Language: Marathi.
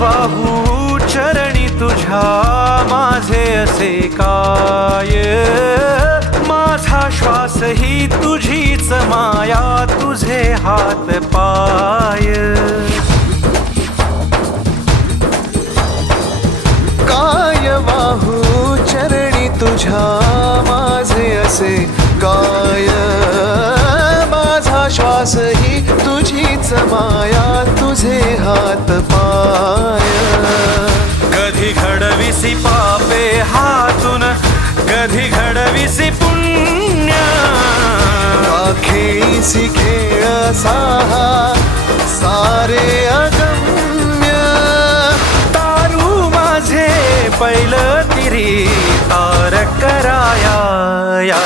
वाहू चरणी तुझ्या माझे असे काय, माझा श्वास ही तुझीच माया, तुझे हात पाय. काय वाहू चरणी तुझ्या माझे असे काय, माझा श्वास ही तुझीच माया, तुझे हात पाय. कधी घडविसी पापे हातून, कधी घडविसी पुण्य, खेळीसी खेळ साहा सारे अगम्य. तारू माझे पैल तिरी तार कराया या.